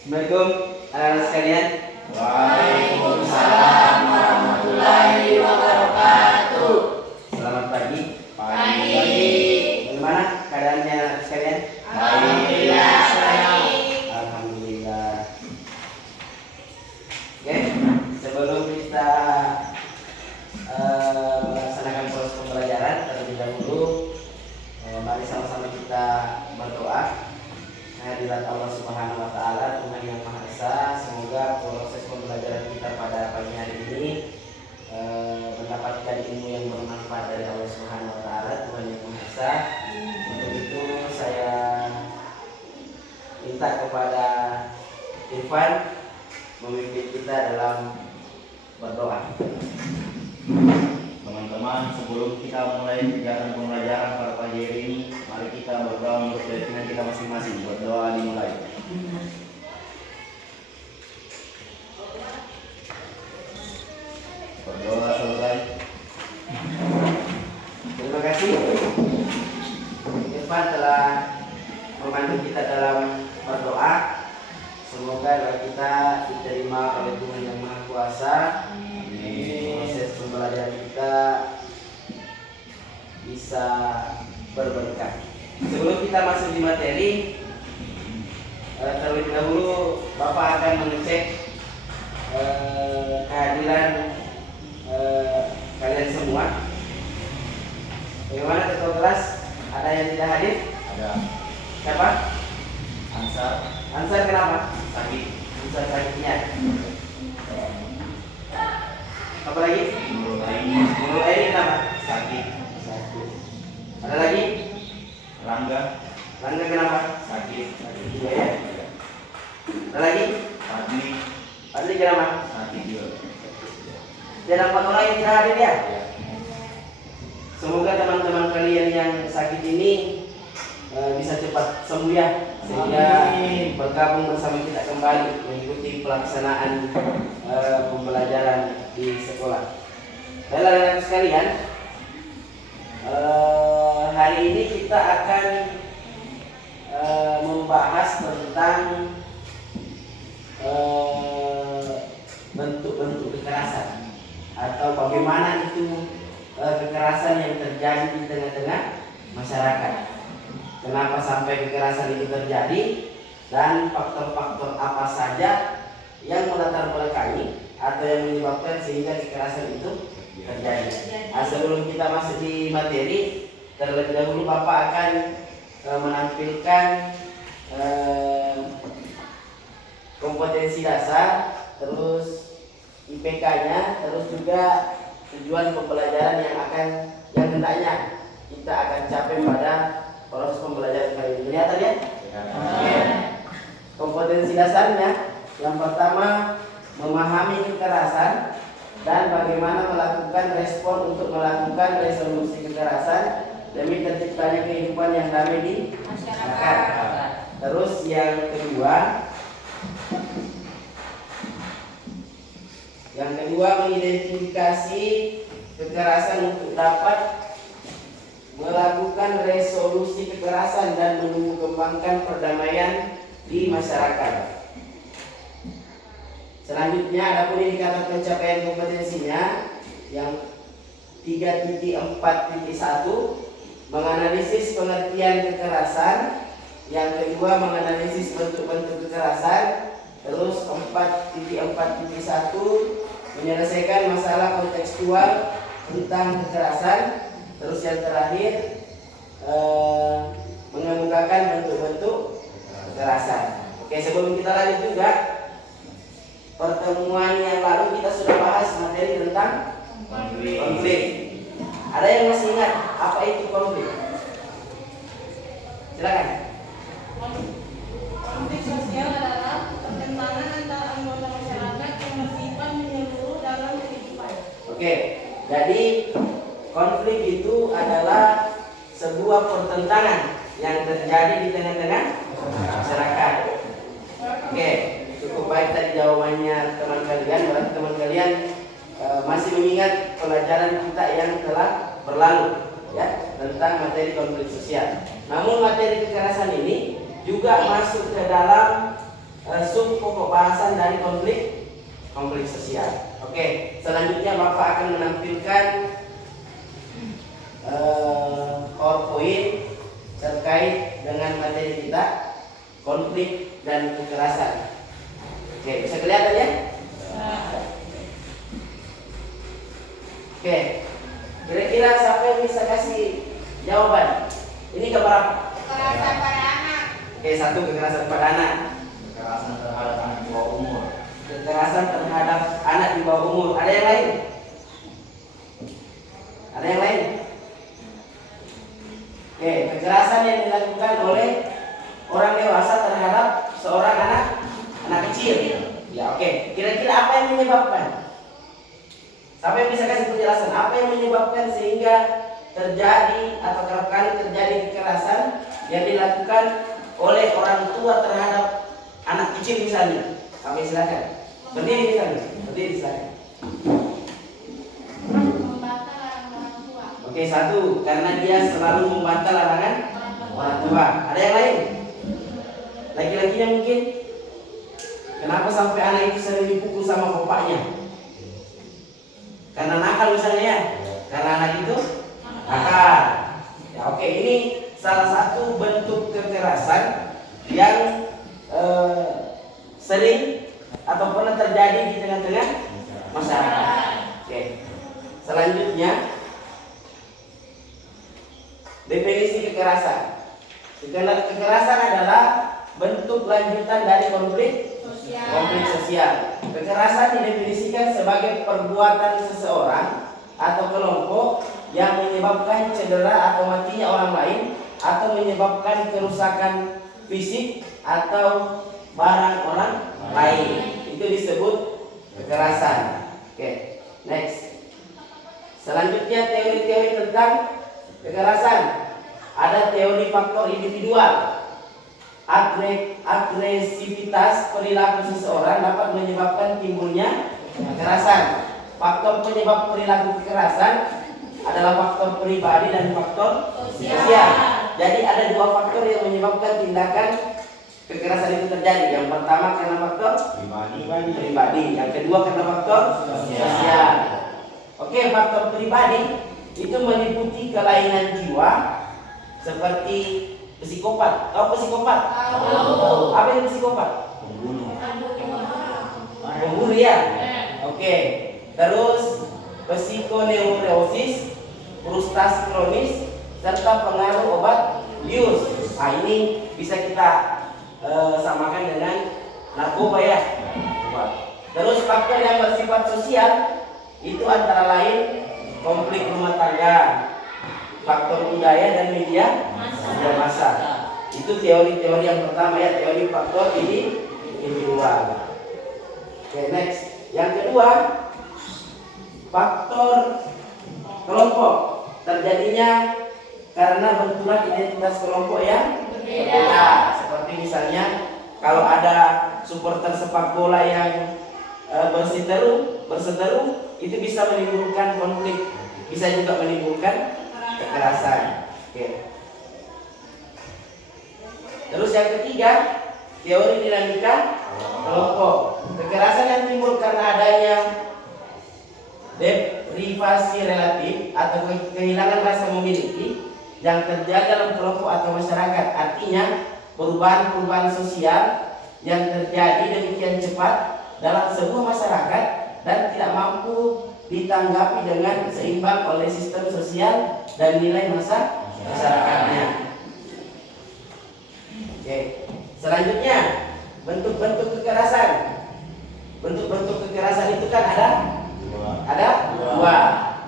Assalamualaikum anak-anak sekalian. Waalaikumsalam warahmatullahi wabarakatuh. Selamat pagi. Pagi. Bagaimana keadaannya anak sekalian? Alhamdulillah sayang. Alhamdulillah. Oke, sebelum kita melaksanakan proses pembelajaran, terlebih dahulu mari sama-sama kita berdoa. Kehadirat Allah Subhanahu wa taala, Tuhan yang Maha Esa, semoga proses pembelajaran kita pada pagi hari ini mendapatkan ilmu yang bermanfaat dari Allah Subhanahu wa taala, Tuhan yang Maha Esa. Untuk itu saya minta kepada Irfan memimpin kita dalam berdoa. Teman-teman, sebelum kita mulai kegiatan pembelajaran pada pagi hari ini, mari kita berdoa menurut keyakinan kita masing-masing. Berdoa dimulai. Berdoa selesai. Terima kasih Irfan telah membantu kita dalam berdoa. Semoga doa kita diterima oleh Tuhan yang Maha Kuasa. Proses pembelajaran kita bisa berberkah. Sebelum kita masuk di materi, terlebih dahulu Bapak akan mengecek kehadiran kalian semua. Bagaimana ketua kelas? Ada yang tidak hadir? Ada Siapa? Ansar Ansar kenapa? sakit. Ansar sakitnya. Apa lagi? Nurul Aini Nurul Aini kenapa? sakit. Sakit. Ada lagi? Rangga Rangga kenapa? sakit. Sakit juga ya. Ada lagi? Fadli Fadli kenapa? sakit juga. Dan 4 orang yang tidak hadir ya? Ya. Semoga teman-teman kalian yang sakit ini bisa cepat sembuh ya, sehingga bergabung bersama kita kembali mengikuti pelaksanaan pembelajaran di sekolah. Baiklah anak-anak sekalian, hari ini kita akan membahas tentang bentuk-bentuk kekerasan atau bagaimana itu kekerasan yang terjadi di tengah-tengah masyarakat. Kenapa sampai kekerasan itu terjadi dan faktor-faktor apa saja yang melatar belakangi atau yang menyebabkan sehingga kekerasan itu terjadi. Nah, sebelum kita masuk di materi, terlebih dahulu Bapak akan menampilkan kompetensi dasar, terus IPK-nya, terus juga tujuan pembelajaran yang hendaknya kita akan capai pada proses pembelajaran kali ini. Ternyata ya? Kompetensi dasarnya yang pertama memahami kekerasan dan bagaimana melakukan respon untuk melakukan resolusi kekerasan demi terciptanya kehidupan yang damai di masyarakat. Terus yang kedua mengidentifikasi kekerasan untuk dapat melakukan resolusi kekerasan dan mengembangkan perdamaian di masyarakat. Selanjutnya adapun indikator pencapaian kompetensinya yang 3.4.1 menganalisis pengertian kekerasan, yang kedua menganalisis bentuk-bentuk kekerasan, terus 4.4.1 menyelesaikan masalah kontekstual tentang kekerasan, terus yang terakhir mengemukakan bentuk-bentuk kekerasan. Oke, sebelum kita lanjut juga, pertemuan yang lalu kita sudah bahas materi tentang konflik. Ada yang masih ingat apa itu konflik? Silakan. Konflik sosial adalah pertentangan antara anggota masyarakat yang bersifat menyeluruh dalam kehidupan. Oke, jadi konflik itu adalah sebuah pertentangan yang terjadi di tengah-tengah masyarakat. Oke, cukup baik tadi jawabannya teman kalian. Berarti teman kalian masih mengingat pelajaran kita yang telah berlalu ya tentang materi konflik sosial. Namun materi kekerasan ini juga masuk ke dalam sub pokok bahasan dari konflik sosial. Oke, selanjutnya Bapak akan menampilkan PowerPoint terkait dengan materi kita, konflik dan kekerasan. Oke, bisa kelihatan ya? Oke, kira-kira siapa yang bisa kasih jawaban? Ini keberapa? Kekerasan pada anak. Oke, satu kekerasan pada anak. Kekerasan terhadap anak di bawah umur. Kekerasan terhadap anak di bawah umur. Ada yang lain? Ada yang lain? Oke, kekerasan yang dilakukan oleh orang dewasa terhadap seorang anak kecil. Ya, oke. Kira-kira apa yang menyebabkan? Siapa yang bisa kasih penjelasan? Apa yang menyebabkan sehingga terjadi atau kerap kali terjadi kekerasan yang dilakukan oleh orang tua terhadap anak kecil misalnya? Kami silakan. Berdiri misalnya. Berdiri silakan. Membantah larangan orang tua. Oke, satu, karena dia selalu membantah larangan orang tua. Ada yang lain? Laki-lakinya mungkin? Kenapa sampai anak itu sering dipukul sama bapaknya? Karena nakal misalnya ya? Karena anak itu nakal. Ya, oke, ini salah satu bentuk kekerasan yang sering atau pernah terjadi di tengah-tengah masyarakat. Oke. Selanjutnya, definisi kekerasan. Kekerasan adalah bentuk lanjutan dari konflik sosial. Kekerasan didefinisikan sebagai perbuatan seseorang atau kelompok yang menyebabkan cedera atau matinya orang lain atau menyebabkan kerusakan fisik atau barang orang lain. Itu disebut kekerasan. Oke, next. Selanjutnya teori-teori tentang kekerasan. Ada teori faktor individual. Agresivitas perilaku seseorang dapat menyebabkan timbulnya kekerasan. Faktor penyebab perilaku kekerasan adalah faktor pribadi dan faktor sosial. Jadi ada dua faktor yang menyebabkan tindakan kekerasan itu terjadi. Yang pertama karena faktor pribadi, yang kedua karena faktor sosial. Oke, faktor pribadi itu meliputi kelainan jiwa seperti psikopat. Tahu psikopat? Tahu. Apa itu psikopat? Pembunuh ya? Oke. Terus psikoneurosis, frustasi kronis, serta pengaruh obat bius. Nah, ini bisa kita samakan dengan narkoba ya. Terus faktor yang bersifat sosial itu antara lain konflik rumah tangga, faktor budaya dan media massa. Itu teori-teori yang pertama ya, teori faktor individual. Oke, next. Yang kedua, faktor kelompok. Terjadinya karena benturan identitas kelompok yang berbeda. Seperti misalnya kalau ada supporter sepak bola yang berseteru, itu bisa menimbulkan konflik, bisa juga menimbulkan kekerasan. Oke. Terus yang ketiga, teori dinamika kelompok. Kekerasan yang timbul karena adanya deprivasi relatif atau kehilangan rasa memiliki yang terjadi dalam kelompok atau masyarakat. Artinya perubahan-perubahan sosial yang terjadi demikian cepat dalam sebuah masyarakat dan tidak mampu ditanggapi dengan seimbang oleh sistem sosial dan nilai masyarakatnya. Oke. Selanjutnya, bentuk-bentuk kekerasan. Bentuk-bentuk kekerasan itu kan ada dua.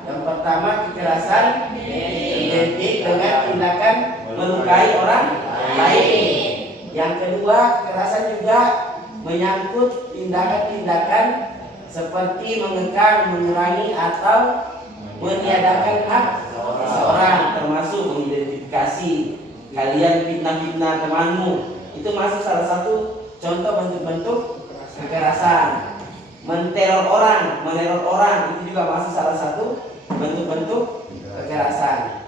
Yang pertama kekerasan identik dengan tindakan melukai orang lain. Yang kedua, kekerasan juga menyangkut tindakan-tindakan seperti mengekang, mengurangi atau meniadakan hak seseorang, termasuk mengidentifikasi kalian fitnah-fitnah temanmu. Itu masuk salah satu contoh bentuk-bentuk kekerasan. Meneror orang itu juga masuk salah satu bentuk-bentuk kekerasan.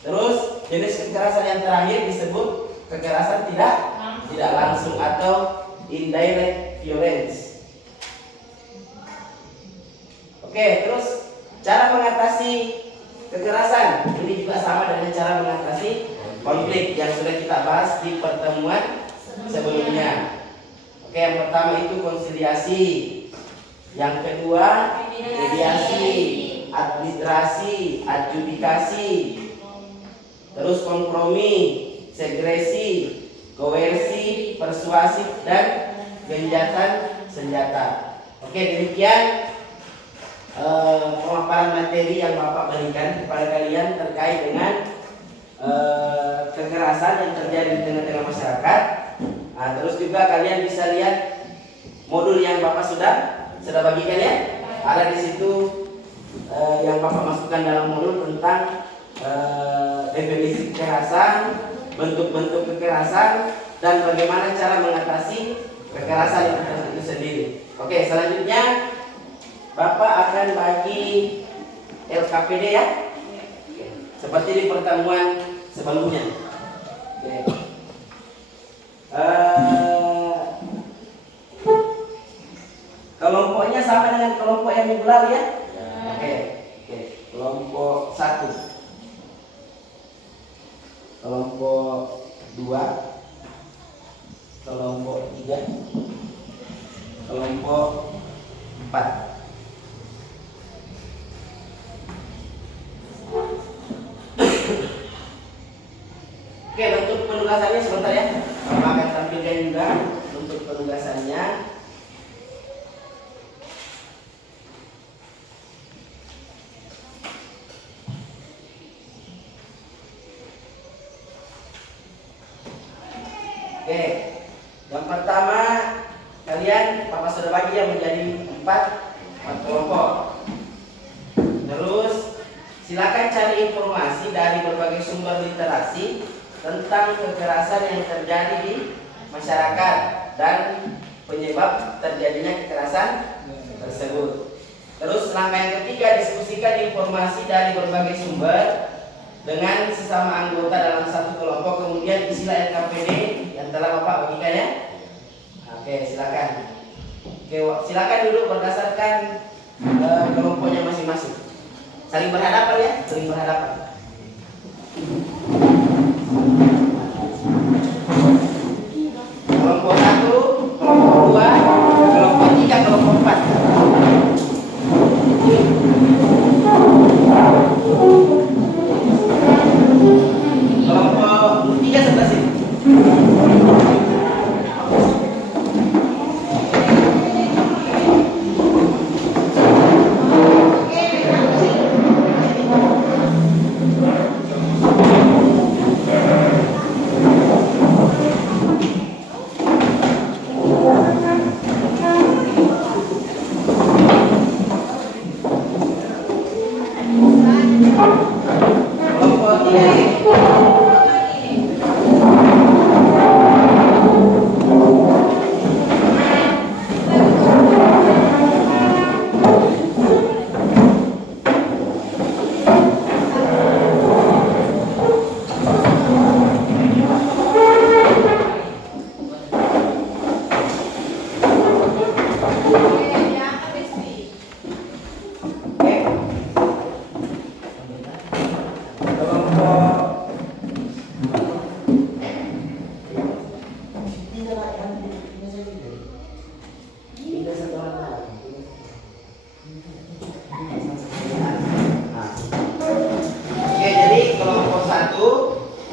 Terus jenis kekerasan yang terakhir disebut kekerasan tidak langsung atau indirect violence. Oke, terus cara mengatasi kekerasan ini juga sama dengan cara mengatasi konflik yang sudah kita bahas di pertemuan sebelumnya. Oke, yang pertama itu konsiliasi, yang kedua mediasi, arbitrasi, adjudikasi, terus kompromi, segresi, koersi, persuasif, dan genjatan senjata. Oke, demikian pemaparan materi yang Bapak berikan kepada kalian terkait dengan kekerasan yang terjadi di tengah-tengah masyarakat. Nah, terus juga kalian bisa lihat modul yang Bapak sudah bagikan ya. Ada di situ yang Bapak masukkan dalam modul tentang definisi kekerasan, bentuk-bentuk kekerasan, dan bagaimana cara mengatasi kekerasan itu sendiri. Oke, selanjutnya Bapak akan bagi LKPD ya, seperti di pertemuan sebelumnya. Oke. Kelompoknya sama dengan kelompok yang minggu lalu ya. Oke. Kelompok 1, kelompok 2, kelompok 3, kelompok 4. Oke, bentuk penugasannya sebentar ya. Bapak akan tampilkan juga bentuk penugasannya. Oke, yang pertama kalian Bapak sudah bagi ya menjadi 4 kelompok. Terus silakan cari informasi dari berbagai sumber literasi tentang kekerasan yang terjadi di masyarakat dan penyebab terjadinya kekerasan tersebut. Terus langkah yang ketiga, diskusikan informasi dari berbagai sumber dengan sesama anggota dalam satu kelompok, kemudian isilah LKPD yang telah Bapak bagikan ya. Oke, silakan. Oke, silakan duduk berdasarkan kelompoknya masing-masing. Saling berhadapan ya, saling berhadapan. Kelompok 1, kelompok 2, kelompok 3, kelompok 4. Kelompok 3 sebelah sini.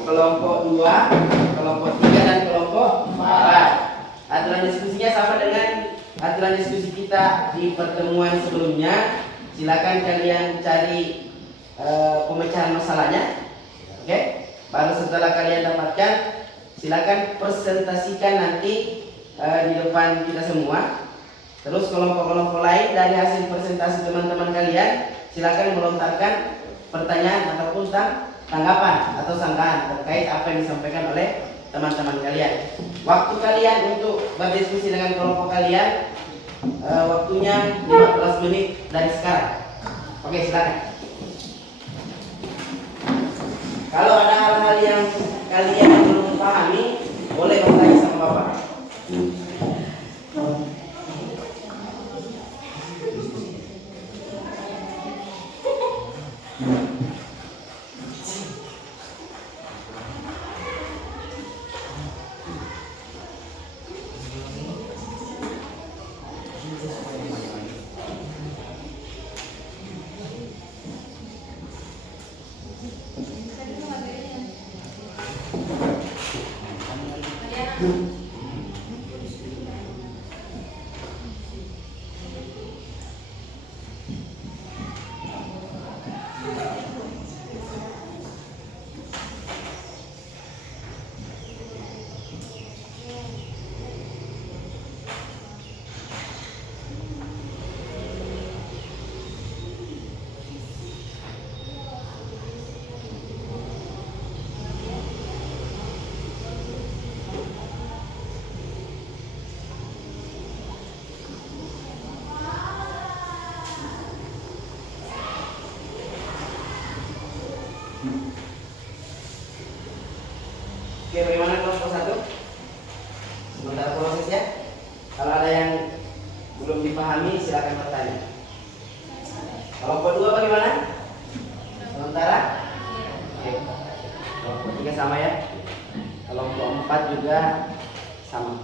Kelompok 2, kelompok 3, dan kelompok 4. Aturan diskusinya sama dengan aturan diskusi kita di pertemuan sebelumnya. Silakan kalian cari pemecahan masalahnya. Oke? Baru setelah kalian dapatkan, silakan presentasikan nanti di depan kita semua. Terus kelompok-kelompok lain dari hasil presentasi teman-teman kalian, silakan melontarkan pertanyaan ataupun tanggapan atau sanggahan terkait apa yang disampaikan oleh teman-teman kalian. Waktu kalian untuk berdiskusi dengan kelompok kalian, waktunya 15 menit dari sekarang. Oke, silakan. Kalau ada hal-hal yang kalian belum pahami, boleh bertanya sama Bapak. Oke, bagaimana kelompok 1? Sementara prosesnya, kalau ada yang belum dipahami silakan bertanya. Kelompok 2 bagaimana? Sementara? Oke. Kelompok 3 sama ya. Kelompok 4 juga sama.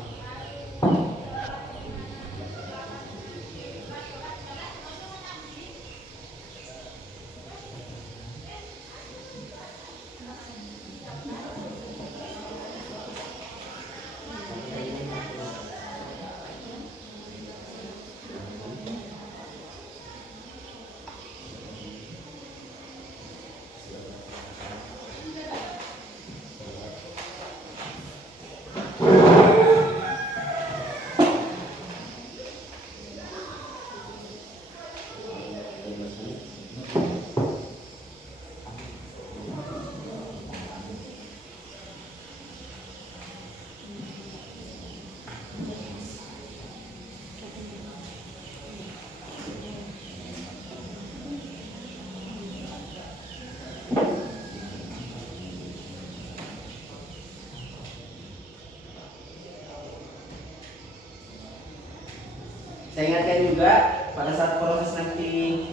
Saya ingatkan juga pada saat proses nanti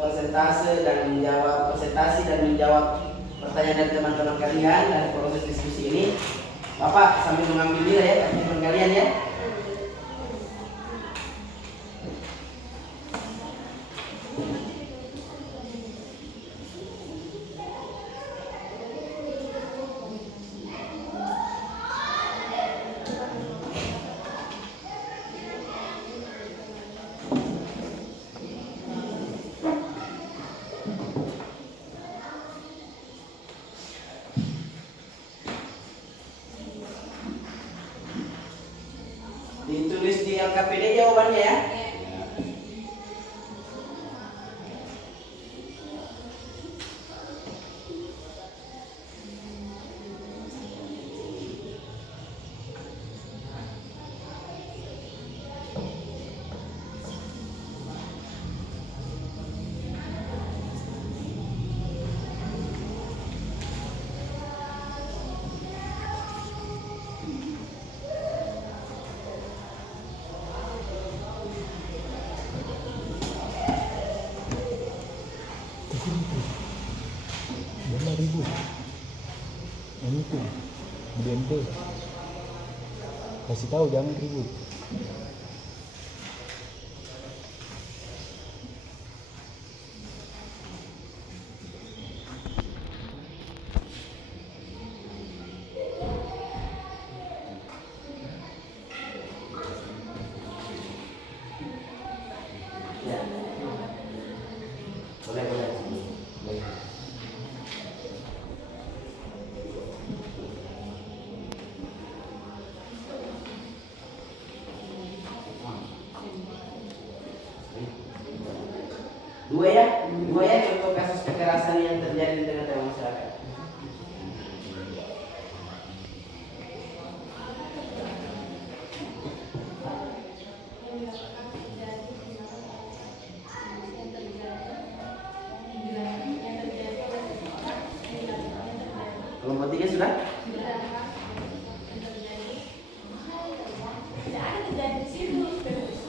presentasi dan menjawab pertanyaan dari teman-teman kalian dari proses diskusi ini, Bapak sambil mengambil nilai ya teman kalian ya. Ditulis di LKPD jawabannya ya. Ini tuh BNT kasih tahu jangan ribut. Ya. Boleh. Dua ya contoh kasus kekerasan yang terjadi di tengah-tengah masyarakat. Kelompok 3 sudah? jadi situ terus.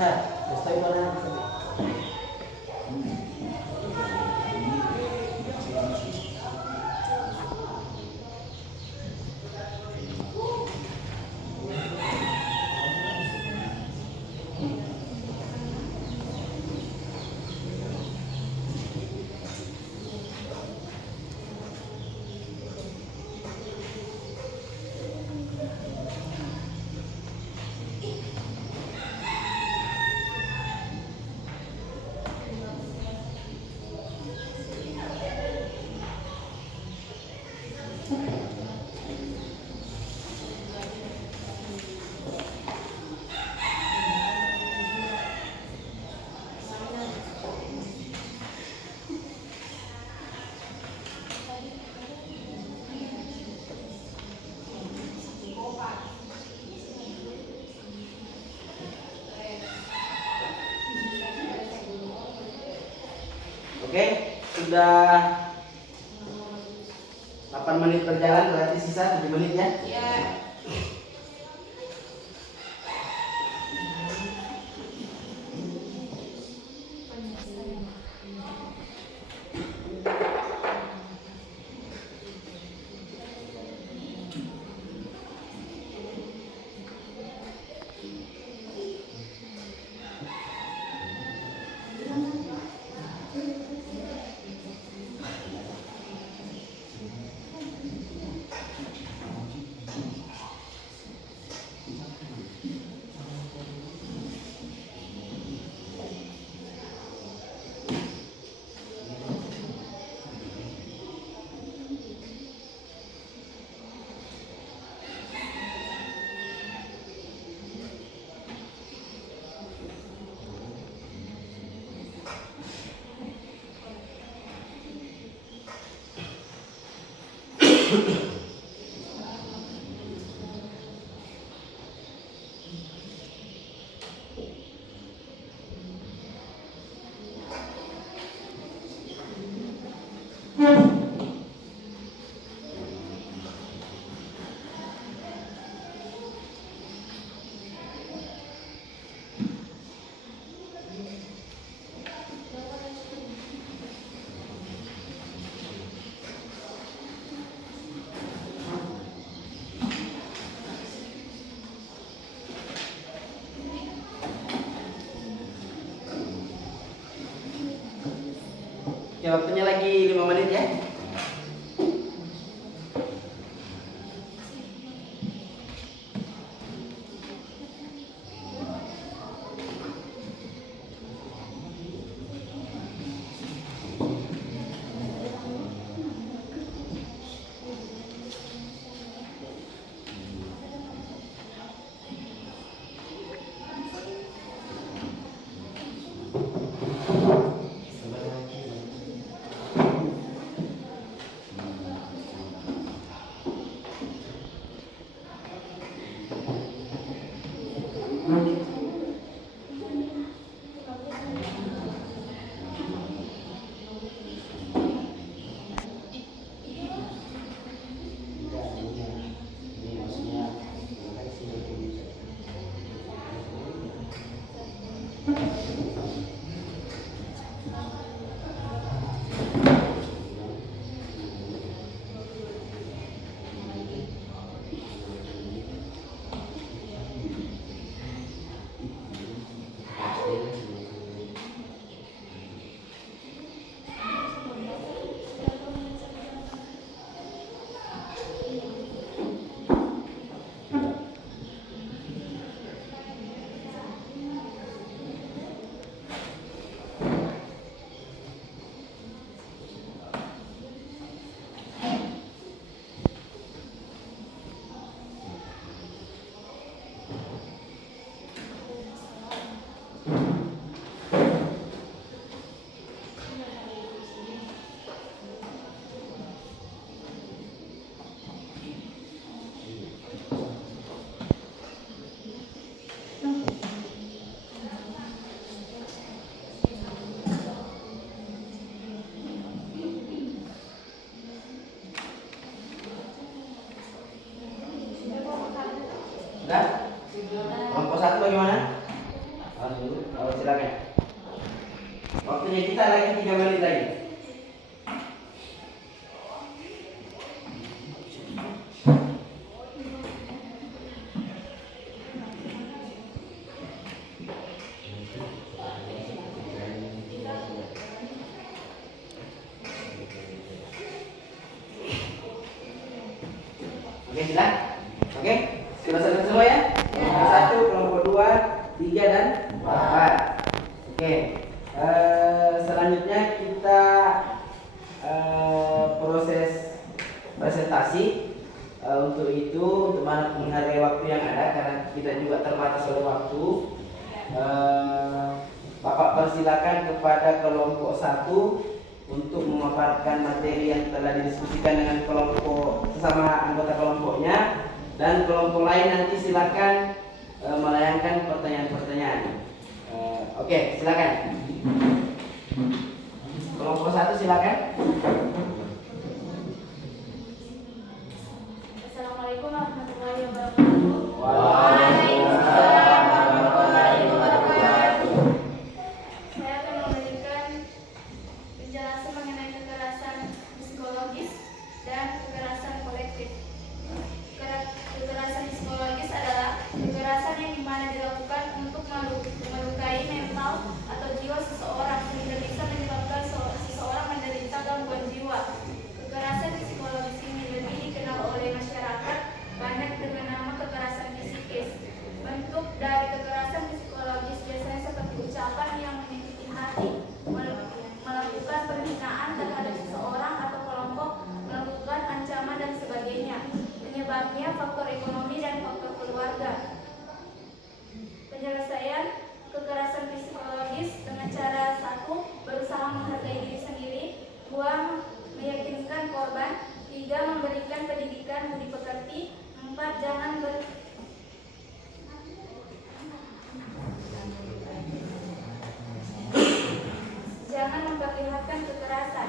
Sir, estoy con Oke, sudah 8 menit berjalan, berarti sisa 7 menit ya. Ya. Oke, waktunya lagi 5 menit ya. Oh, silakan. Waktunya kita lagi 3 menit lagi. Oke, silakan. Oke, sudah selesai semua ya? Kelompok 1, kelompok 2, 3 dan 4. Oke. Selanjutnya kita proses presentasi. Untuk itu, untuk menghargai waktu yang ada, karena kita juga terbatas oleh waktu, Bapak persilakan kepada kelompok 1 untuk memaparkan materi yang telah didiskusikan dengan kelompok sesama anggota kelompoknya, dan kelompok lain nanti silakan melayangkan pertanyaan-pertanyaan. Oke, silakan. Kelompok 1 silakan. Assalamualaikum warahmatullahi wabarakatuh. Waalaikumsalam warahmatullahi wabarakatuh. Saya akan memberikan penjelasan mengenai kekerasan psikologis dan kekerasan kolektif. Kekerasan psikologis adalah kekerasan yang dimana dilakukan untuk melukai mental atau jiwa seseorang sehingga bisa menyebabkan seseorang menderita gangguan jiwa. Kekerasan psikologis ini lebih dikenal oleh masyarakat banyak dengan nama kekerasan psikis. Bentuk dari kekerasan psikologis biasanya seperti ucapan yang menyakiti hati, melakukan penghinaan terhadap seseorang atau kelompok, melakukan ancaman dan sebagainya. Penyebabnya faktor ekonomi dan faktor keluarga. Penyelesaian kekerasan psikologis dengan cara 1. Berusaha menghargai diri sendiri, 2. Meyakinkan korban, 3. Memberikan pendidikan budi pekerti, 4. Jangan memperlihatkan kekerasan.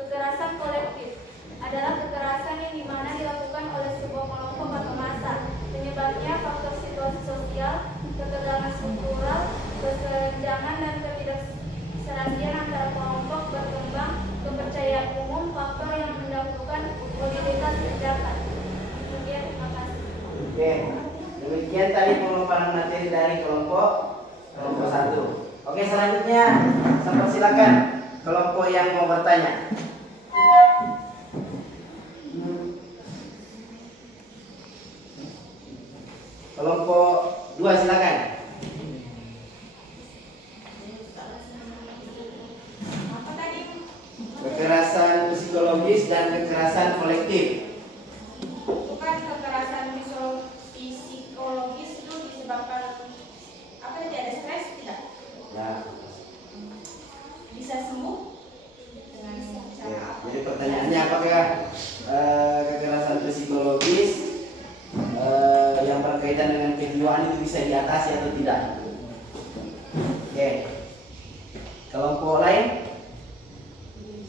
Kekerasan kolektif adalah kekerasan yang dimana dilakukan oleh sebuah kelompok atau massa. Penyebabnya faktor situasi sosial, ketegangan struktural, kesenjangan dan ketidakserasian antara kelompok berkembang, kepercayaan umum, faktor yang mendahulukan mobilitas tindakan. Kemudian, terima kasih. Oke, demikian tadi pemaparan materi dari kelompok 1. Oke, selanjutnya saya persilakan kelompok yang mau bertanya. Kelompok 2 silakan. Apa tadi? Kekerasan psikologis dan kekerasan kolektif. Bukan kekerasan psikologis itu disebabkan apa tadi, ada stres tidak? Ya. Bisa sembuh dengan cara apa? Jadi pertanyaannya apakah kekerasan psikologis yang berkaitan dengan kejiwaan itu bisa diatasi atau tidak? Oke. Kelompok lain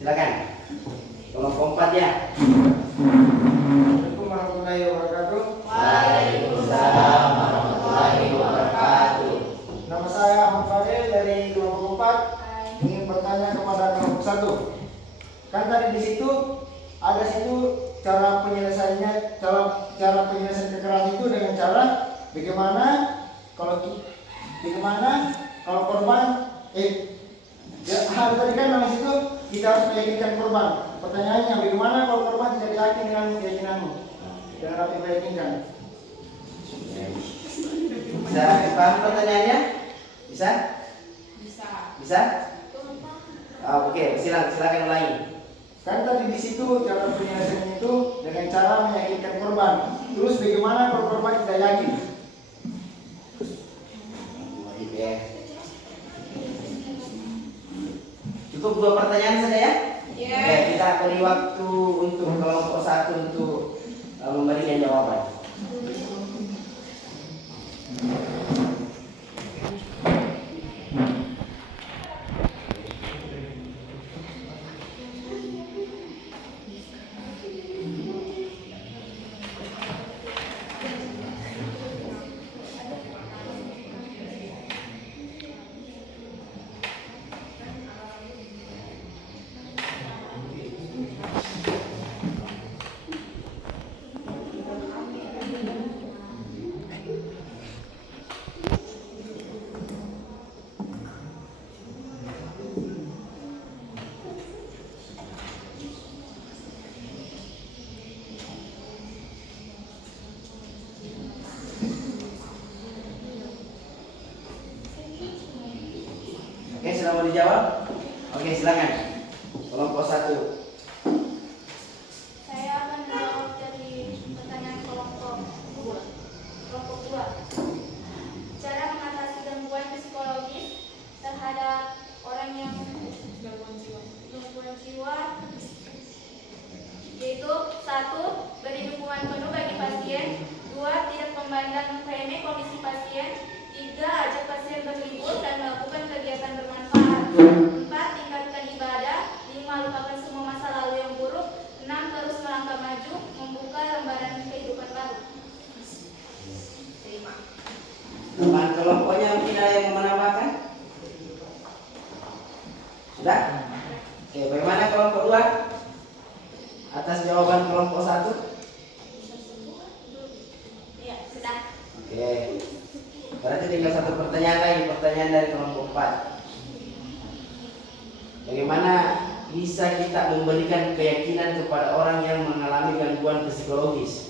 silakan. Kelompok 4 ya. Assalamualaikum warahmatullahi wabarakatuh. Waalaikumsalam warahmatullahi wabarakatuh. Nama saya Ahmad Fadil dari kelompok 4. Ingin bertanya kepada kelompok 1. Kan tadi di situ ada cara penyelesaiannya, cara penyelesaian kekerasan itu dengan cara bagaimana kalau korban tadi kan dari situ kita harus meyakinkan korban. Pertanyaannya, bagaimana kalau korban tidak yakin dengan keyakinanmu dan dapat meyakinkan? Bisa paham pertanyaannya? Bisa? Bisa? Oke, silakan ulangi. Kan tadi di situ cara penyelesaiannya itu dengan cara meyakinkan korban. Terus bagaimana kalau korban tidak yakin? Oke. Cukup 2 pertanyaan saja ya? Iya. Oke, kita beri waktu untuk kelompok 1 untuk memberikan jawaban. mau dijawab? Oke, silakan. Kelompok 1. Saya akan menjawab dari pertanyaan kelompok 2. Kelompok 2. Cara mengatasi gangguan psikologis terhadap orang yang gangguan jiwa yaitu 1. Beri dukungan penuh bagi pasien. 2. Tidak memandang remeh kondisi pasien. 3. Ajak pasien berlibur dan melakukan kegiatan bermanfaat. 4. Tingkatkan ibadah. 5. Lupakan semua masa lalu yang buruk. 6. Terus melangkah maju, membuka lembaran kehidupan baru. Terima. Teman kelompoknya mungkin ada yang mau menambahkan? Sudah? Oke, bagaimana kelompok 2? Atas jawaban kelompok 1? Ya, sudah. Oke. Berarti tinggal satu pertanyaan lagi, pertanyaan dari kelompok 4. Bagaimana bisa kita memberikan keyakinan kepada orang yang mengalami gangguan psikologis?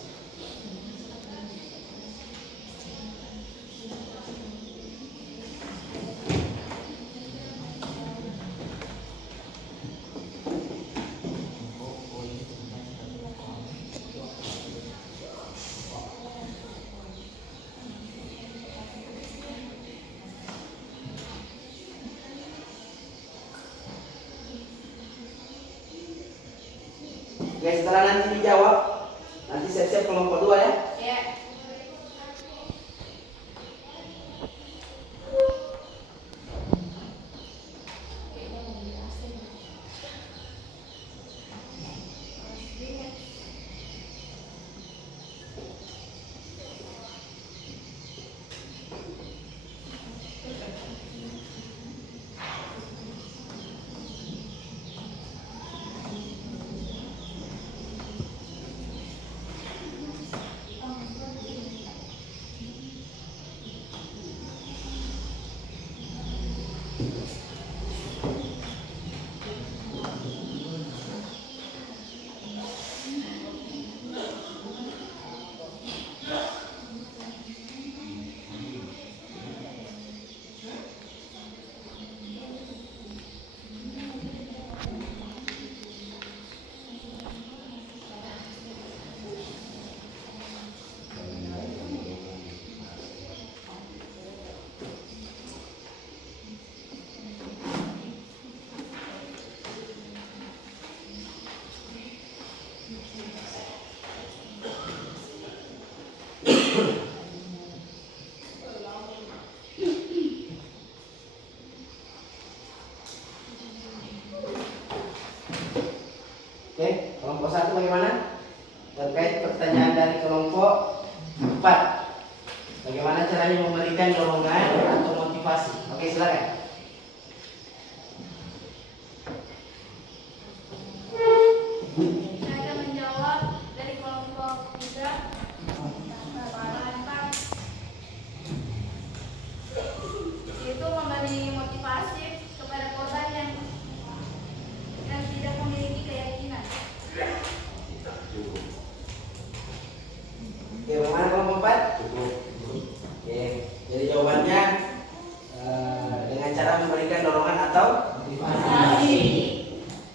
Oke, setelah nanti dijawab, nanti siap-siap kelompok 2 ya. Ya. Oke, kelompok 1 bagaimana? Terkait pertanyaan dari kelompok 4. Bagaimana caranya memberikan dorongan atau motivasi? Oke, silakan. Saya akan menjawab dari kelompok 3. Yaitu memberi motivasi kepada korban yang tidak memiliki keyakinan. Oke, bagaimana kelompok 4? Oke, jadi jawabannya dengan cara memberikan dorongan atau motivasi.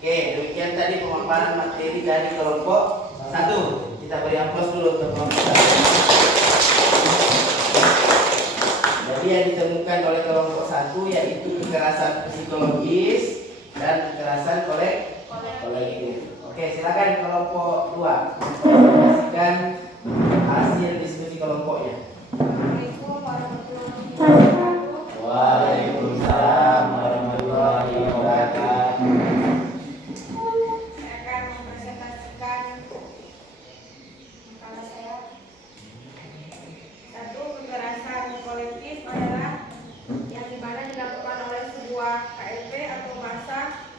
Oke, demikian tadi pemaparan materi dari kelompok 1. Kita beri aplaus dulu untuk kelompok 1. Jadi yang ditemukan oleh kelompok 1 yaitu kekerasan psikologis dan kekerasan kolektif. Oke, silakan kelompok 2 menyaksikan hasil diskusi kelompoknya. Assalamualaikum warahmatullahi wabarakatuh. Waalaikumsalam warahmatullahi wabarakatuh. Saya akan mempresentasikan kalau saya. 1. Kekerasan kolektif adalah yang dimana dilakukan oleh sebuah KLP atau massa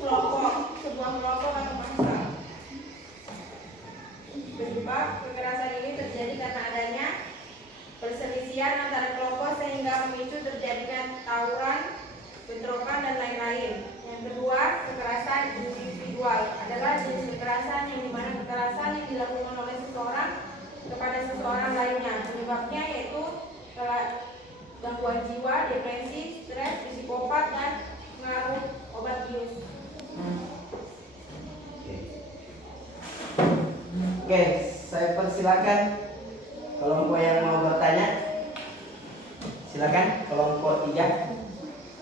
kelompok, sebuah kelompok atau massa. Penyebab kekerasan ini terjadi karena adanya perselisihan antara kelompok sehingga memicu terjadinya tawuran, bentrokan dan lain-lain. Yang kedua, kekerasan individual adalah jenis kekerasan yang dimana kekerasan yang dilakukan oleh seseorang kepada seseorang lainnya. Penyebabnya yaitu gangguan jiwa, depresi, stres, psikopat, dan silakan. Kelompok yang mau bertanya, silakan. Kelompok 3,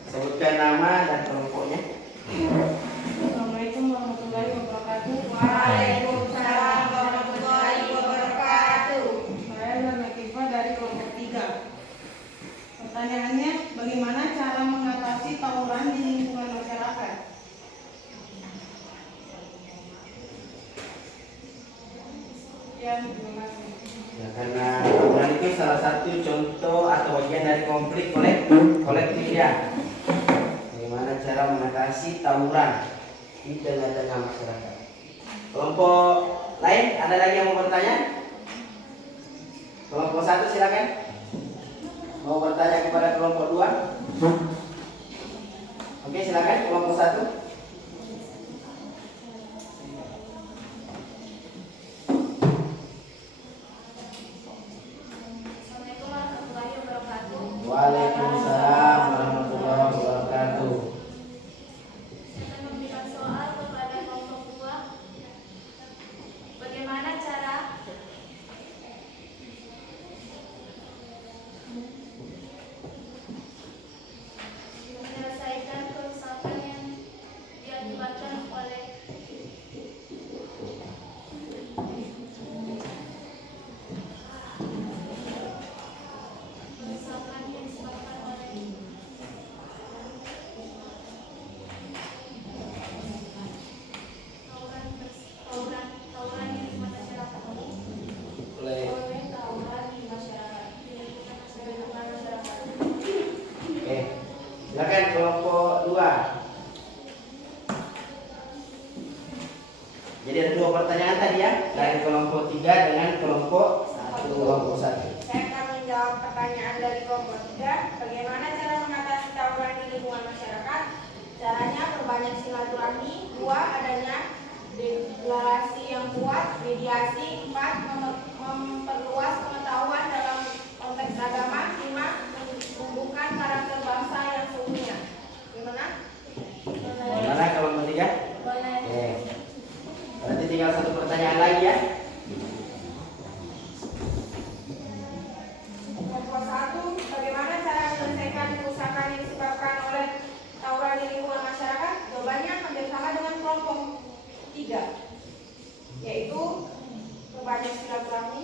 sebutkan nama dan kelompoknya. Assalamualaikum warahmatullahi wabarakatuh. Waalaikumsalam warahmatullahi wabarakatuh. Saya Nana Kifa dari kelompok 3. Pertanyaannya, bagaimana cara mengatasi tawuran di lingkungan masyarakat? Ya, terima kasih. Ya, karena tawuran itu salah satu contoh atau bagian dari konflik kolektif ya. Bagaimana cara mengatasi tawuran di tengah-tengah masyarakat. Kelompok lain, ada lagi yang mau bertanya? Kelompok 1 silakan. Mau bertanya kepada kelompok 2? Oke, silakan kelompok 1. Assalamualaikum warahmatullahi wabarakatuh. Waalaikumsalam warahmatullahi wabarakatuh. Saya akan memberikan soal kepada kelompok 2. Bagaimana cara menyelesaikan kerusakan yang diakibatkan oleh kerusakan yang disebabkan oleh tawuran yang di masyarakat. Boleh. Tawuran di masyarakat. Di lingkungan masyarakat. Oke. Silakan kelompok 2. Jadi ada 2 pertanyaan tadi ya, dari kelompok 3 dengan kelompok 1. Saya akan menjawab pertanyaan dari kelompok 3. Bagaimana cara mengatasi tawuran di lingkungan masyarakat? Caranya perbanyak silaturahmi. 2. Adanya deklarasi yang kuat. Mediasi. 4. Memperluas pengetahuan dalam konteks agama. 5. Menumbuhkan karakter bangsa yang seutuhnya. Gimana? Gimana kelompok 3? Boleh. Oke. Berarti tinggal 1 pertanyaan lagi ya. Kelompok 1. Bagaimana cara menyelesaikan kerusakan yang disebabkan oleh tawuran di lingkungan masyarakat? Jawabannya hampir sama dengan kelompok 3, yaitu perbanyak silaturahmi.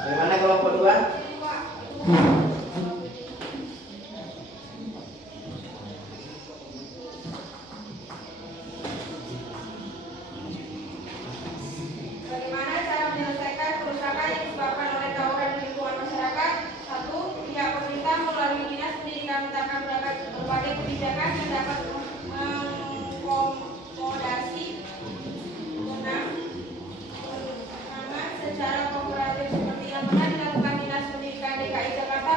Bagaimana kelompok 2? Bagaimana cara menyelesaikan kerusakan yang disebabkan oleh tawuran di lingkungan masyarakat? 1. Pihak pemerintah melalui Dinas Pendidikan menetapkan berbagai kebijakan yang dapat mengakomodasi penanganan secara kooperatif seperti yang pernah dilakukan Dinas Pendidikan DKI Jakarta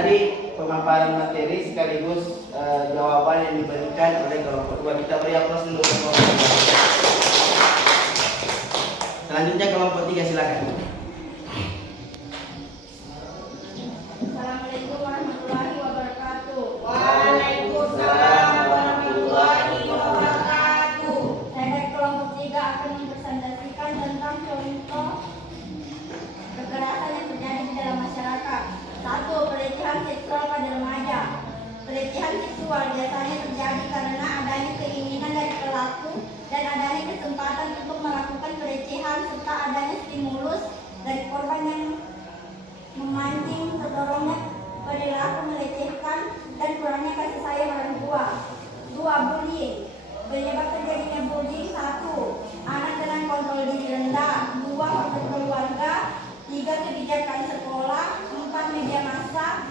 tadi pemaparan materi sekaligus jawaban yang diberikan oleh kelompok 2. Kita beri aplaus dulu kelompok 2. Selanjutnya kelompok 3 silakan. Assalamualaikum warahmatullahi wabarakatuh. Waalaikumsalam warahmatullahi wabarakatuh. Saya dari kelompok 3 akan mempresentasikan tentang contoh kekerasan yang terjadi di dalam masyarakat. 1. Pelecehan seksual pada remaja. Pelecehan seksual biasanya terjadi karena adanya keinginan dari pelaku dan adanya kesempatan untuk melakukan pelecehan serta adanya stimulus dari korban yang memancing terdorongnya perilaku melecehkan dan kurangnya kasih sayang orang tua. 2. Bullying. Penyebab terjadinya bullying: 1. Anak dengan kontrol diri rendah. 2. Faktor keluarga. 3. Kebijakan sekolah. 4. Media massa.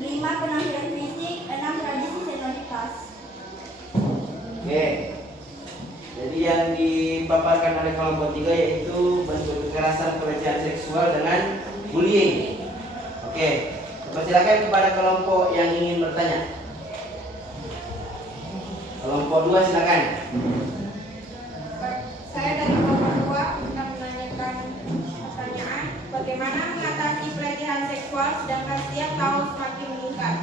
5. Penampilan fisik. 6. Tradisi senioritas. Oke. Jadi yang dipaparkan oleh kelompok 3 yaitu bentuk kekerasan pelecehan seksual dengan bullying. Oke. Persilakan kepada kelompok yang ingin bertanya. Kelompok 2 silakan. Saya dari kelompok 2 akan menanyakan pertanyaan, bagaimana mengatasi pelecehan seksual sedangkan setiap tahun semakin meningkat?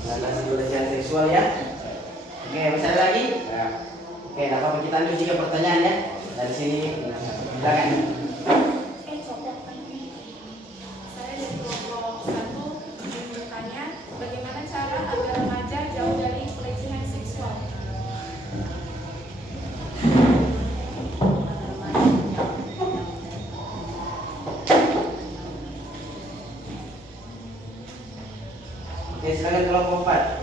Mengatasi pelecehan seksual ya. Oke, masih ada lagi? Ya. Oke, tidak apa-apa, kita ambil 3 pertanyaan ya. Dari sini silakan. Saya dari kelompok 1 ingin bertanya, bagaimana cara agar remaja jauh dari pelecehan seksual? Oke, silakan kelompok 4.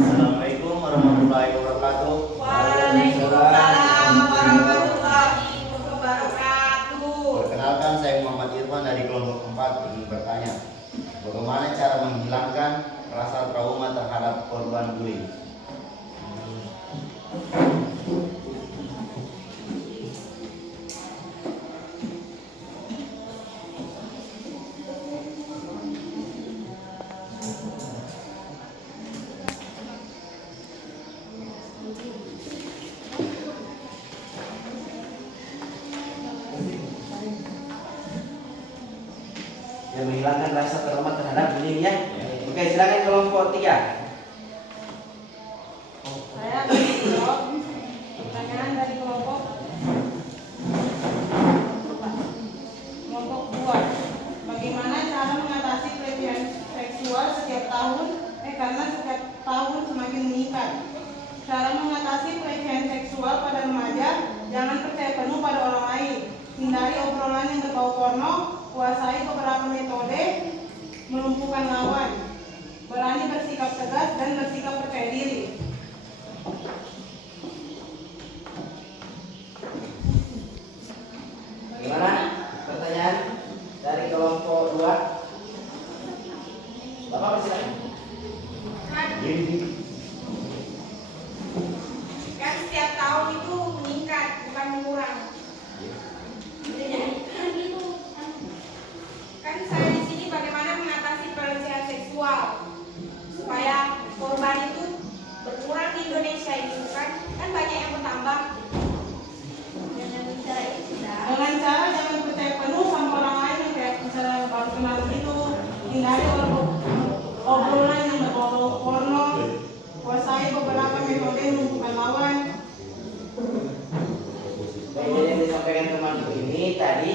Assalamualaikum warahmatullahi wabarakatuh. Waalaikumsalam warahmatullahi wabarakatuh. Perkenalkan, saya Muhammad Irfan dari kelompok 4 ingin bertanya, bagaimana cara menghilangkan rasa trauma terhadap korban bullying? Yang menghilangkan rasa trauma terhadap bullying ya. Oke, silakan kelompok 3. Saya akan menjawab pertanyaan dari kelompok 2. Bagaimana cara mengatasi pelecehan seksual karena setiap tahun semakin meningkat? Cara mengatasi pelecehan seksual pada remaja: jangan percaya penuh pada orang lain, hindari obrolan yang berbau porno, kuasai beberapa metode melumpuhkan lawan, berani bersikap tegas dan bersikap percaya diri. Bagaimana? Pertanyaan dari kelompok 2. Bapak silakan. Kan setiap tahun itu meningkat, bukan mengurang. Kan saya di sini bagaimana mengatasi pelecehan seksual supaya korban itu berkurang di Indonesia ini, kan banyak yang bertambah. Dengan cara jangan percaya penuh sama orang lain yang kayak misalnya baru kenal gitu, hindari obrolan yang berbau porno, kuasai beberapa metode melumpuhkan lawan. Baik, jadi yang disampaikan temanku ini tadi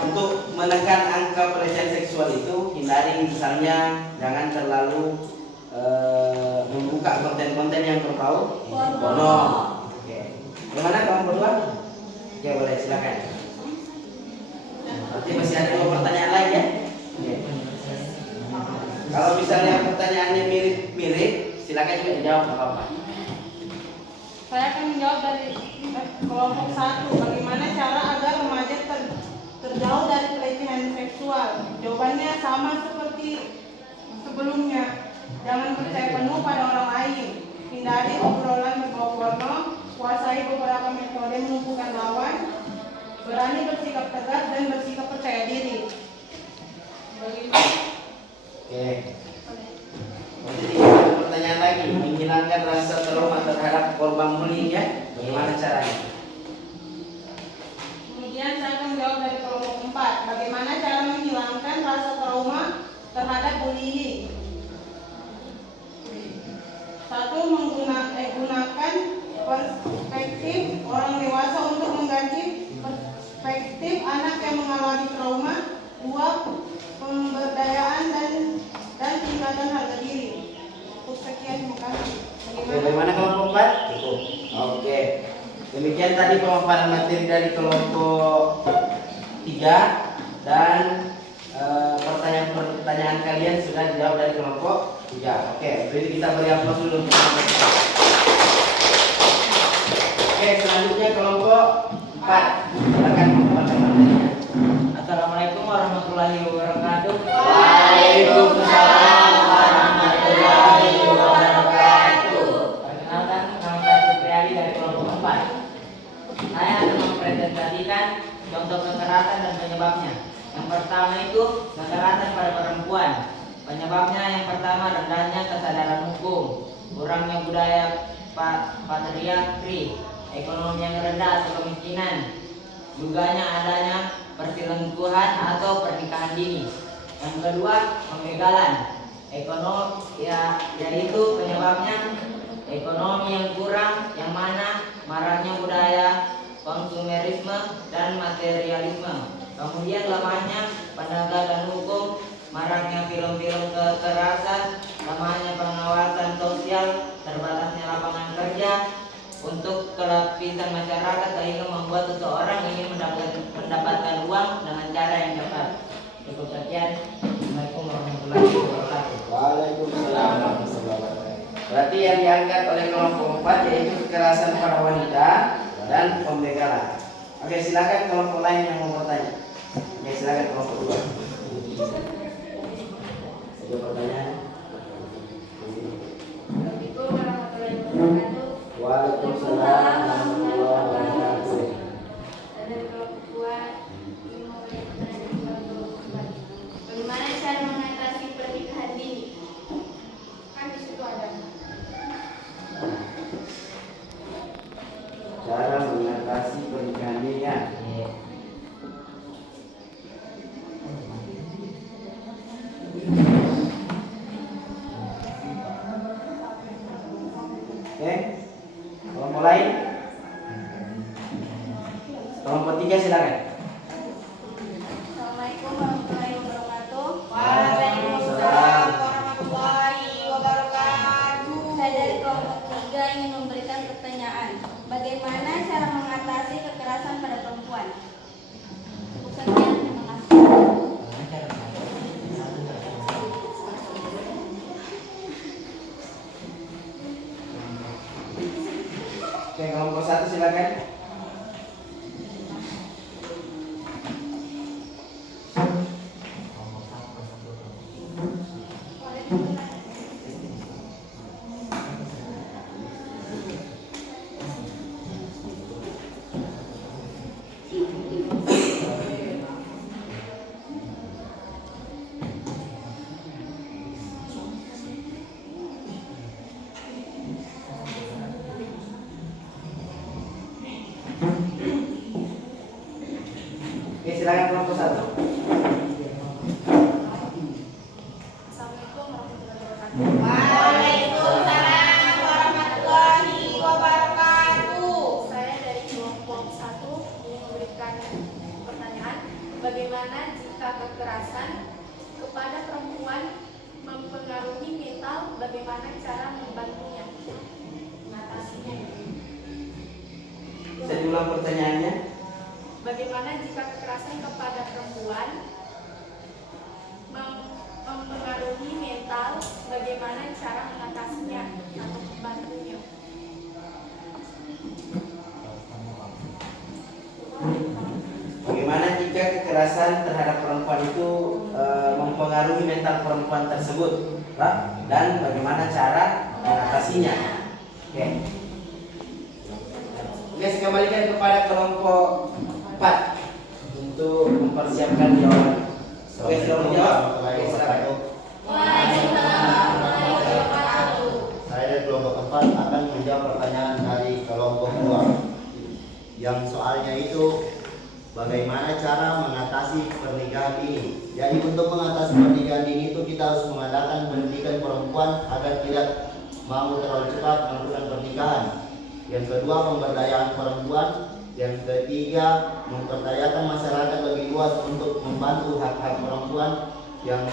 untuk menekan angka pelecehan seksual itu hindari misalnya jangan terlalu membuka konten-konten yang berbau porno. Oke. Bagaimana kelompok 2? Oke, boleh silakan. Berarti masih ada 2 pertanyaan lain ya? Oke. Kalau misalnya pertanyaannya mirip-mirip, silakan juga dijawab, nggak apa-apa. Saya akan menjawab dari kelompok 1. Bagaimana cara agar remaja seksual? Jawabannya sama seperti sebelumnya. Jangan percaya penuh pada orang lain. Hindari obrolan berbau porno. Kuasai beberapa metode melumpuhkan lawan. Berani bersikap tegas dan bersikap percaya diri. Oke. Jadi ada pertanyaan lagi, menghilangkan rasa trauma terhadap korban bullying ya? Bagaimana caranya? Kemudian saya akan menjawab dari kelompok 4. Bagaimana cara menghilangkan rasa trauma terhadap bullying? 1. Gunakan perspektif orang dewasa untuk mengganti perspektif anak yang mengalami trauma. 2. Pemberdayaan dan tingkatkan harga diri. Cukup sekian, terima kasih. Bagaimana kelompok 4? Cukup. Oke. Demikian tadi pemaparan materi dari kelompok 3 dan pertanyaan kalian sudah dijawab dari kelompok 3. Oke, jadi kita beri aplaus dulu untuk kelompok 3. Oke, selanjutnya kelompok 4. Silakan memaparkan materinya. Assalamualaikum warahmatullahi wabarakatuh. Waalaikumsalam warahmatullahi wabarakatuh. Perkenalkan, nama saya Supriyadi dari kelompok 4. Saya akan mempresentasikan contoh kekerasan dan penyebabnya. Yang pertama itu kekerasan pada perempuan. Penyebabnya yang pertama rendahnya kesadaran hukum, kurangnya budaya patriarki, ekonomi yang rendah atau kemiskinan, juganya adanya perselingkuhan atau pernikahan dini. Yang kedua, pembegalan. Yaitu penyebabnya ekonomi yang kurang, yang mana maraknya budaya konsumerisme dan materialisme. Kemudian lemahnya penegakan hukum, maraknya film-film kekerasan, lemahnya pengawasan sosial, terbatasnya lapangan kerja untuk kelapisan masyarakat sehingga membuat seseorang ingin mendapatkan uang dengan cara yang cepat. Cukup sekian. Assalamualaikum warahmatullahi wabarakatuh. Waalaikumsalam warahmatullahi wabarakatuh. Berarti yang diangkat oleh kelompok 4 yaitu kekerasan pada wanita dan pembegalan. Oke, silakan kelompok lain yang mau bertanya. Oke, silakan kelompok 2. Ada pertanyaan? Assalamualaikum warahmatullahi wabarakatuh. Waalaikumsalam warahmatullahi wabarakatuh. Dari kelompok 2 ingin memberi pertanyaan kepada kelompok 4. Bagaimana cara mengatasi pernikahan dini? Kan di situ ada. Cara mengatasi pernikahan dini ya. Oke, kelompok lain. Kelompok 3 silakan. Assalamualaikum warahmatullahi wabarakatuh. Waalaikumsalam warahmatullahi wabarakatuh. Saya dari kelompok 3 ingin memberikan pertanyaan. Bagaimana cara mengatasi kekerasan pada perempuan? Cukup sekian, terima kasih. Oke, kelompok 1 silakan. Oke, silakan kelompok 1. Assalamualaikum warahmatullahi wabarakatuh. Waalaikumsalam warahmatullahi wabarakatuh. Saya dari kelompok 1 ingin memberikan pertanyaan. Bagaimana jika kekerasan kepada perempuan mempengaruhi mental? Bagaimana cara membantunya? Mengatasinya. Bisa diulang pertanyaannya? Bagaimana jika kekerasan kepada perempuan mempengaruhi mental? Bagaimana cara mengatasinya atau membantunya? Bagaimana jika kekerasan kekerasan terhadap perempuan itu mempengaruhi mental perempuan tersebut, Pak, dan bagaimana cara mengatasinya. Oke. Oke, saya kembalikan kepada kelompok 4 untuk mempersiapkan jawaban. Oke, silakan menjawab. Oke, silakan. Saya dari kelompok 4 akan menjawab pertanyaan dari kelompok 2 yang soalnya itu bagaimana cara mengatasi pernikahan dini. Jadi untuk mengatasi pernikahan dini itu kita harus mengadakan pendidikan perempuan agar tidak mau terlalu cepat melakukan pernikahan. Yang kedua, pemberdayaan perempuan. Yang ketiga, memperdayakan masyarakat lebih luas untuk membantu hak-hak perempuan. Yang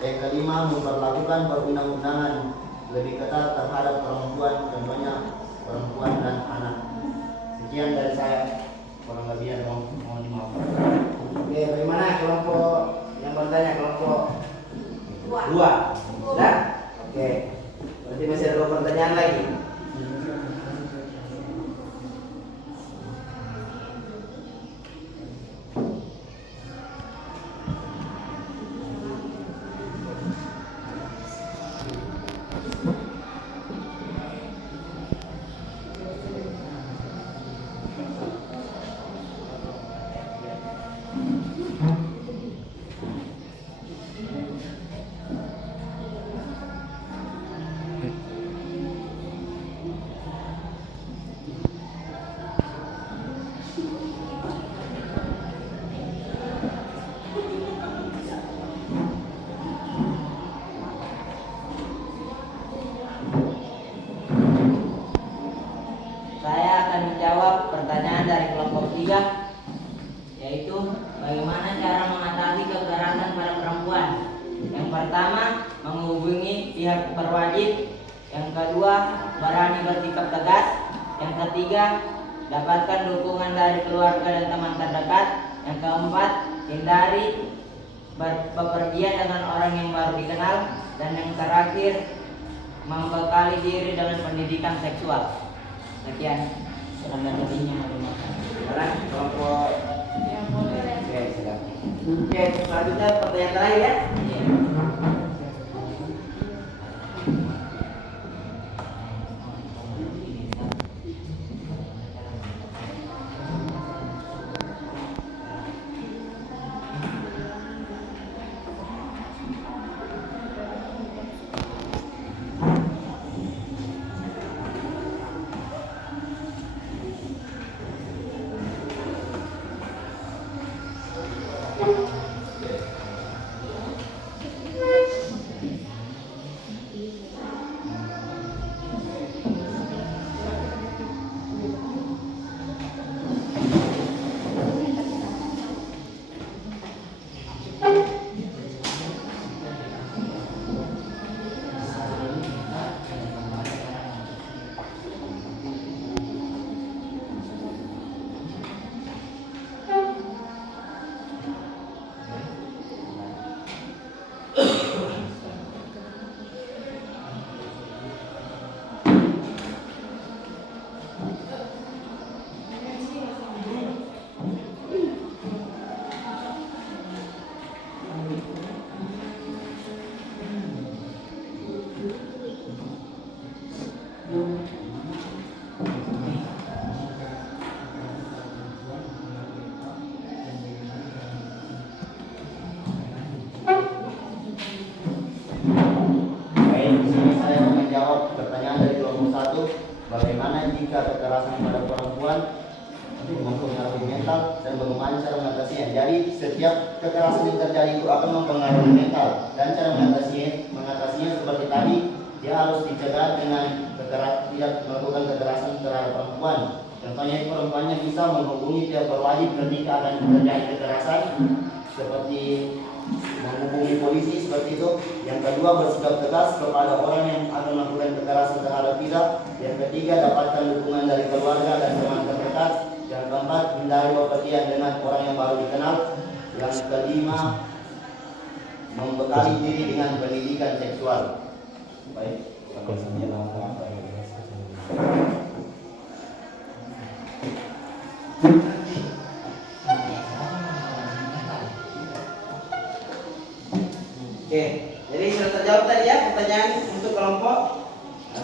kelima, memperlakukan perundang-undangan lebih ketat terhadap perempuan, contohnya perempuan dan anak. Sekian dari saya, kurang lebih mohon dimaafkan. Oke, bagaimana kelompok yang bertanya, kelompok 2? Sudah? Oke. Berarti masih ada 2 pertanyaan lagi. Saya akan menjawab pertanyaan dari kelompok 3, yaitu bagaimana cara mengatasi kekerasan pada perempuan. Yang pertama, menghubungi pihak berwajib. Yang kedua, berani bersikap tegas. Yang ketiga, dapatkan dukungan dari keluarga dan teman terdekat. Yang keempat, hindari bepergian dengan orang yang baru dikenal. Dan yang terakhir, membekali diri dengan pendidikan seksual. Sekian, kurang lebihnya. Gimana kelompok? Oke, silakan. Oke, selanjutnya pertanyaan terakhir ya. Bagaimana jika kekerasan pada perempuan mempengaruhi mental dan bagaimana cara mengatasinya. Jadi setiap kekerasan yang terjadi itu akan mempengaruhi mental, dan cara mengatasinya seperti tadi, dia harus dicegah dengan tidak melakukan kekerasan terhadap perempuan. Contohnya perempuannya bisa menghubungi pihak berwajib ketika akan terjadi kekerasan, seperti menghubungi polisi seperti itu. Yang kedua, bersikap tegas kepada orang yang akan melakukan kekerasan terhadap kita. Yang ketiga, dapatkan dukungan dari keluarga dan teman terdekat. Yang keempat, hindari bepergian dengan orang yang baru dikenal. Yang kelima, membekali diri dengan pendidikan seksual. Baik. Oke, jadi sudah terjawab tadi ya pertanyaan untuk kelompok 1.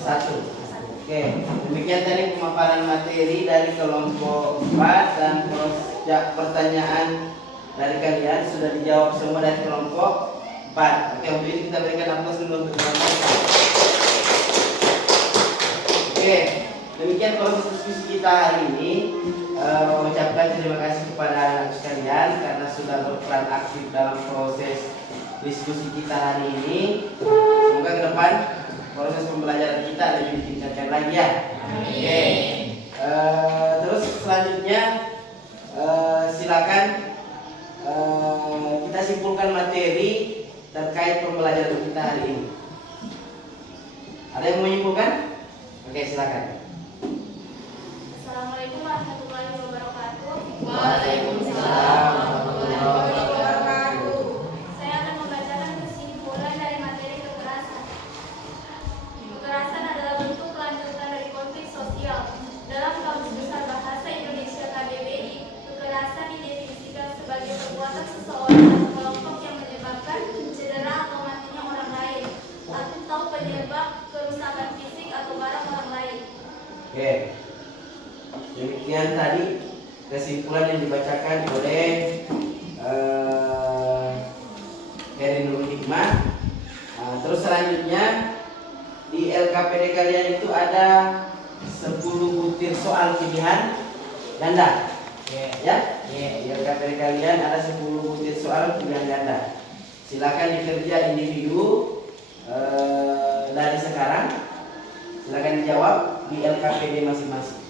Oke, demikian tadi pemaparan materi dari kelompok 4 dan pertanyaan dari kalian sudah dijawab semua dari kelompok 4. Oke, untuk itu kita berikan aplaus dulu untuk kelompok 4. Oke, demikian proses diskusi kita hari ini. Mengucapkan terima kasih kepada anak sekalian karena sudah berperan aktif dalam proses diskusi kita hari ini. Semoga ke depan proses pembelajaran kita lebih ditingkatkan lagi ya. Oke. Terus selanjutnya silakan kita simpulkan materi terkait pembelajaran kita hari ini. Ada yang mau menyimpulkan? Oke, silakan. Assalamualaikum warahmatullahi wabarakatuh. Waalaikumsalam warahmatullahi wabarakatuh. Saya akan membacakan kesimpulan dari materi kekerasan. Kekerasan adalah bentuk kelanjutan dari konflik sosial. Dalam Kamus Besar Bahasa Indonesia KBBI, kekerasan didefinisikan sebagai perbuatan seseorang atau kelompok yang menyebabkan cedera atau matinya orang lain atau penyebab kerusakan fisik atau barang orang lain. Oke. Demikian tadi kesimpulan yang dibacakan oleh Herin Nurul Hikmah. Terus selanjutnya di LKPD kalian itu ada 10 butir soal pilihan ganda. Ya? Di LKPD kalian ada 10 butir soal pilihan ganda. Silakan dikerja individu dari sekarang. Silakan dijawab di LKPD masing-masing.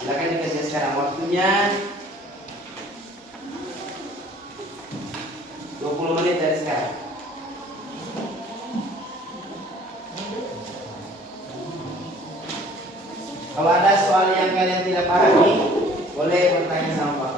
Silakan dikerja sekarang, waktunya 20 menit dari sekarang. Kalau ada soal yang kalian tidak pahami, boleh bertanya sama Pak.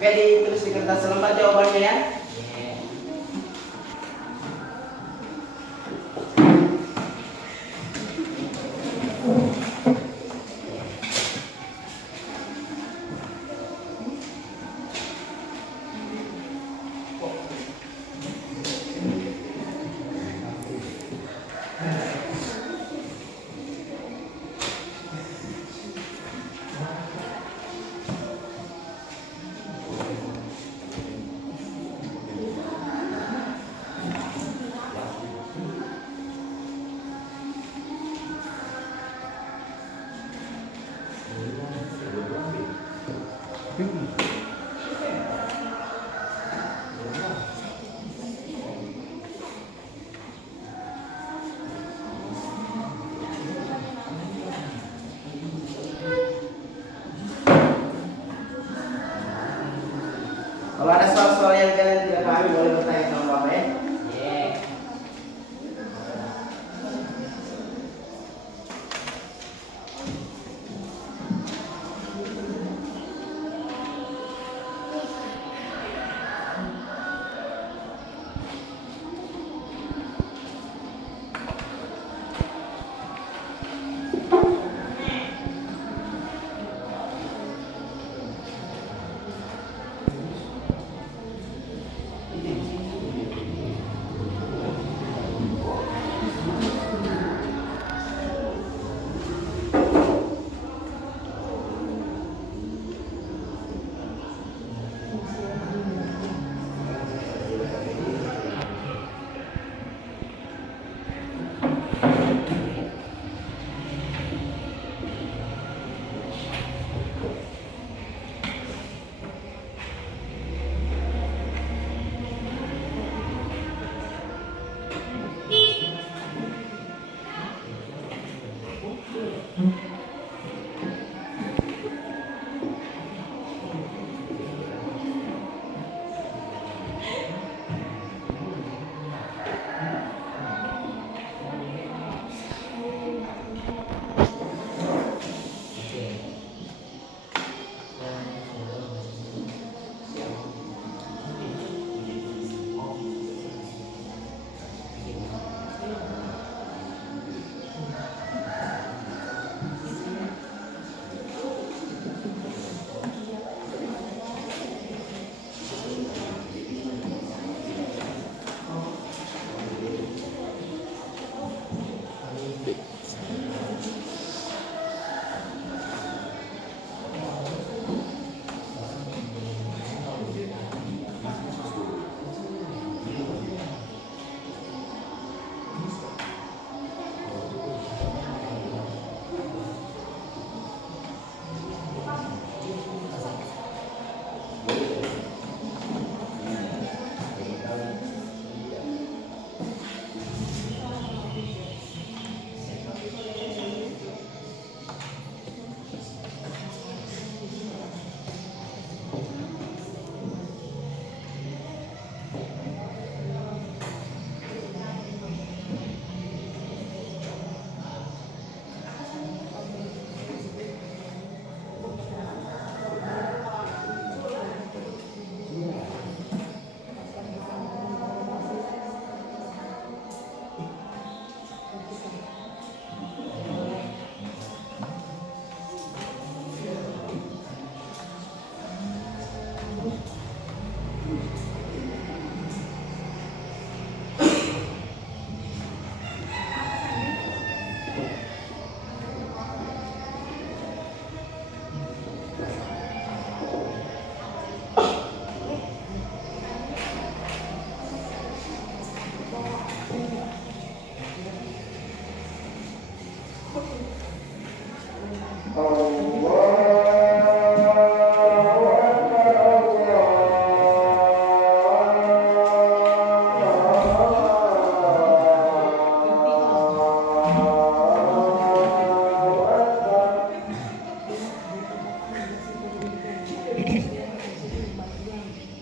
Oke, ditulis di kertas selembar jawabannya ya.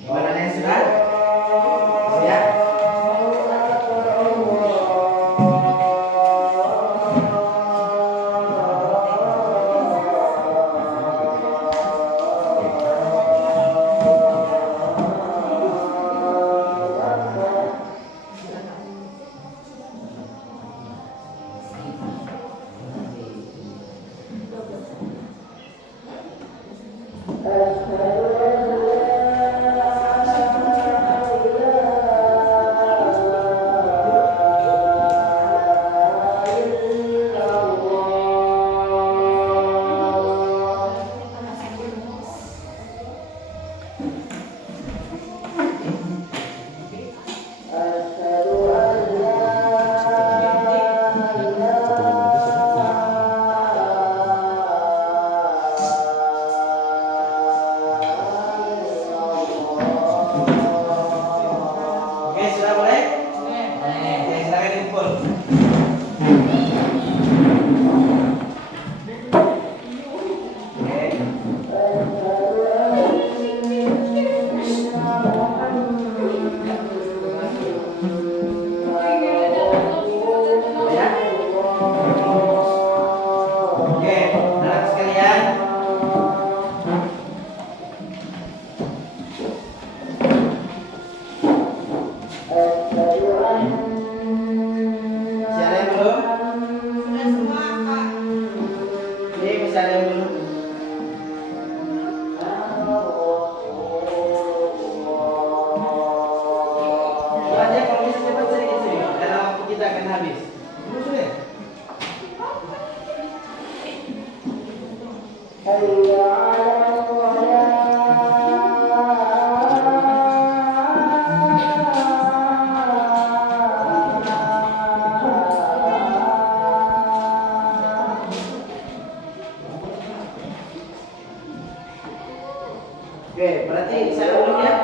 Gimana nih sudah? Siap? Oke, sudah boleh? Oke, silakan dipukul. Oke, anak sekalian. Masih ada yang belum? Sudah semua, Kak. Ini masih ada yang belum? Belajar kalau bisa cepat sedikit sih, karena waktu kita akan habis. Dulu sudah. Oke, berarti saya dulu ya.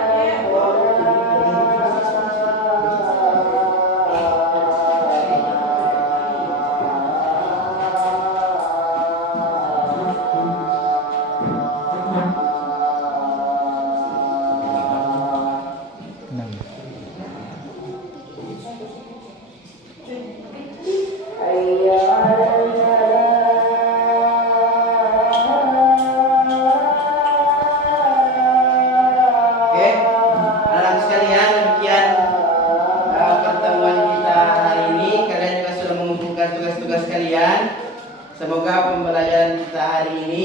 hari ini